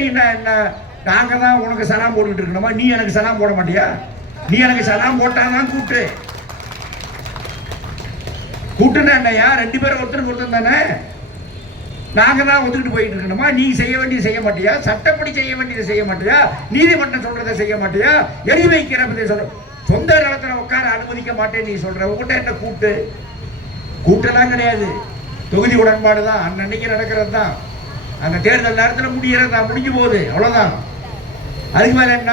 சரி என்ன நாங்க தான் உனக்கு சலாம் போட்டுட்டு இருக்கணுமா? நீ எனக்கு சலாம் போட மாட்டியா? நீ எனக்கு சலாம் போட்டாதான் கூட்டுன்னா என்னையா? 2 பேரும் ஒருத்தருக்கு ஒருத்தர் தானே. நாங்க தான் ஒத்துக்கிட்டு போயிட்டு இருக்கணுமா? நீ செய்ய வேண்டியது செய்ய மாட்டியா? சட்டப்படி செய்ய வேண்டியதை செய்ய மாட்டியா? நீதிமன்றம் சொல்றதை செய்ய மாட்டியா? எரி வைக்கிற சொல்ற சொந்த நிலத்துல உட்கார அனுமதிக்க மாட்டேன் நீ சொல்ற. உங்ககிட்ட என்ன கூட்டெல்லாம் கிடையாது. தொகுதி உடன்பாடு தான் அன்னைக்கு நடக்கிறது தான். அந்த தேர்தல் நேரத்தில் முடிகிறது தான், முடிஞ்சு போகுது, அவ்வளவுதான். அதுக்கு மேல என்ன?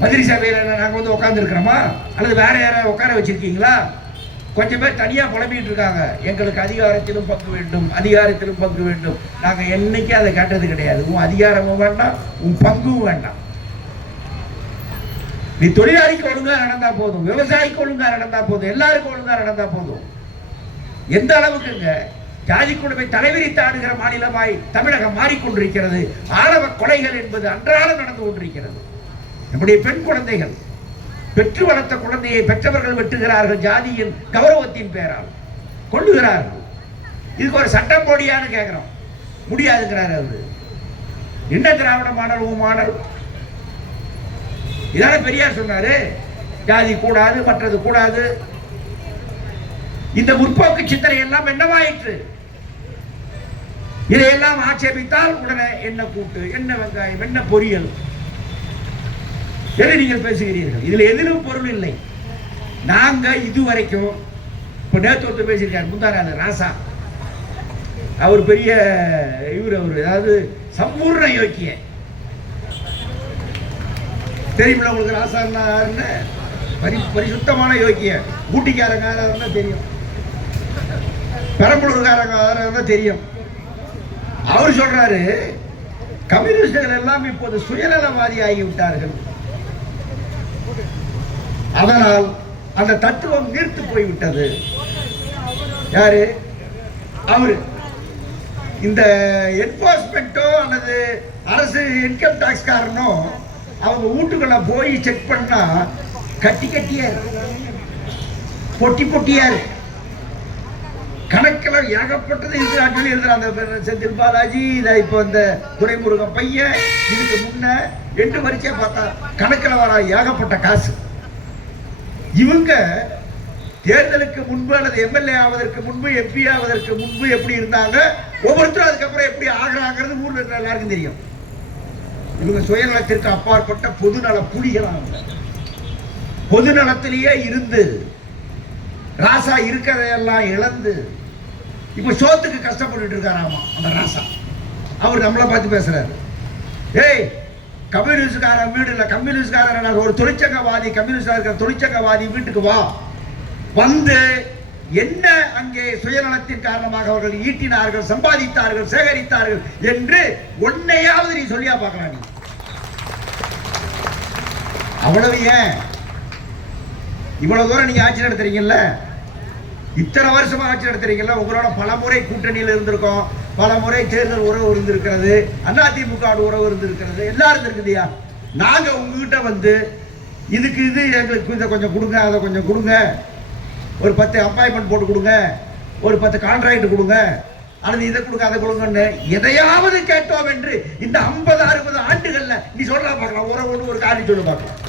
மந்திரி சபையில் நாங்கள் வந்து உட்கார்ந்து இருக்கிறோமா அல்லது வேற யாராவது உட்கார வச்சிருக்கீங்களா? கொஞ்சம் பேர் தனியாக புலம்பிட்டு இருக்காங்க, எங்களுக்கு அதிகாரத்திலும் பங்கு வேண்டும், அதிகாரத்திலும் பங்கு வேண்டும். நாங்கள் என்னைக்கு அதை கேட்டது கிடையாது. உன் அதிகாரமும் வேண்டாம், உன் பங்கும் வேண்டாம். நீ தொழிலாளிக்கு ஒழுங்கா நடந்தா போதும், விவசாயிக்கு ஒழுங்கா நடந்தா போதும், எல்லாருக்கும் ஒழுங்கா நடந்தா போதும். எந்த அளவுக்குங்க ஜாதி கொடுமை தலைவிரித்து ஆடுகிற மாநிலமாய் தமிழகம் மாறிக்கொண்டிருக்கிறது. ஆணவ கொலைகள் என்பது அன்றாடம் நடந்து கொண்டிருக்கிறது. நம்முடைய பெண் குழந்தைகள், பெற்று வளர்த்த குழந்தையை பெற்றவர்கள் வெட்டுகிறார்கள், ஜாதியின் கௌரவத்தின் பெயரால் கொள்ளுகிறார்கள். இதுக்கு ஒரு சட்டம் போடியான்னு கேட்கிறோம், முடியாதுங்கிறார் அவரு. என்ன திராவிட மாடல் மாடல்? இதான பெரியார் சொன்னாரு, ஜாதி கூடாது, மற்றது கூடாது. இந்த முற்போக்கு சிந்தனை எல்லாம் என்னவாயிற்று? இதையெல்லாம் ஆட்சேபித்தால் உடனே என்ன கூட்டு, என்ன வெங்காயம், என்ன பொரியல் என்று நீங்கள் பேசுகிறீர்கள். இதுல எதிலும் பொருள் இல்லை. நாங்க இதுவரைக்கும் இப்ப நேற்று பேசியிருக்காரு முந்தாநாள் ராசா, அவர் பெரிய இவர், அதாவது சம்பூர்ண யோக்கிய. தெரியுமில்ல உங்களுக்கு ராசா யாருன்னு? பரிசுத்தமான யோக்கிய. ஊட்டிக்காரங்க யாராருன்னா தெரியும், பெரம்பலூர்காரங்க யாராருன்னா தெரியும். அவர் சொல்றாரு, கம்யூனிஸ்டுகள் எல்லாம் இப்போது சுயநலவாதி ஆகிவிட்டார்கள், அதனால் அந்த தத்துவம் நீர்த்து போய்விட்டது. யாரு அவரு? இந்த என்போர்ஸ்மெண்டோ அல்லது அரசு இன்கம் டாக்ஸ் காரனோ அவங்க வீட்டுக்குள்ள போய் செக் பண்ணா கட்டியா இருக்கு, பொட்டியா இருக்கு. கணக்கில் ஏகப்பட்டது சொல்லி எழுதுறாங்க. செந்தில் பாலாஜி, இப்போ இந்த துரைமுருகன் பையன், இதுக்கு முன்ன 8 வரிசையா பார்த்தா கணக்கில் வர ஏகப்பட்ட காசு. இவங்க தேர்தலுக்கு முன்பு அல்லது எம்எல்ஏ ஆவதற்கு முன்பு, எம்பி ஆவதற்கு முன்பு எப்படி இருந்தாங்க, ஒவ்வொருத்தரும் அதுக்கப்புறம் எப்படி ஆகிறாங்கிறது ஊர்ல இருக்கிற எல்லாருக்கும் தெரியும். இவங்க சுயநலத்திற்கு அப்பாற்பட்ட பொதுநல புலிகளாக பொது நலத்திலேயே இருந்து ராசா இருக்கிறதையெல்லாம் இழந்து இப்ப சோத்துக்கு கஷ்டப்பட்டு இருக்காராமா அந்த ராசா. அவர் நம்மளை பார்த்து பேசுறாரு, ஏய் கம்யூனிஸ்ட்காரன் வீடு இல்லை, கம்யூனிஸ்ட்காரன் ஒரு தொழிற்சங்கவாதி, கம்யூனிஸ்டா இருக்கிற தொழிற்சங்கவாதி வீட்டுக்கு வா, வந்து என்ன அங்கே சுயநலத்தின் காரணமாக அவர்கள் ஈட்டினார்கள், சம்பாதித்தார்கள், சேகரித்தார்கள் என்று ஒன்னையாவது நீ சொல்லியா பார்க்கலாம். நீ அவ்வளவு ஏன் இவ்வளவு தூரம் நீங்க ஆட்சி நடத்துறீங்கல்ல, இத்தனை வருஷமா ஆட்சி நடத்துறீங்கல்ல, உங்களோட பல முறை கூட்டணியில் இருந்திருக்கோம், பல முறை தேர்தல் உறவு இருந்திருக்கிறது, அதிமுக உறவு இருந்திருக்கிறது, எல்லாரும் இருந்திருக்குதியா. நாங்க உங்ககிட்ட வந்து இதுக்கு இது எங்களுக்கு இதை கொஞ்சம் கொடுங்க, அதை கொஞ்சம் கொடுங்க, ஒரு 10 அப்பாயின்மெண்ட் போட்டு கொடுங்க, ஒரு 10 கான்ட்ராக்ட் கொடுங்க, அல்லது இதை கொடுங்க அதை கொடுங்கன்னு எதையாவது கேட்டோம் என்று இந்த 50-60 ஆண்டுகள்ல நீ சொல்ல பார்க்கலாம். உறவு ஒரு காரணம் சொல்லி பார்க்கலாம்.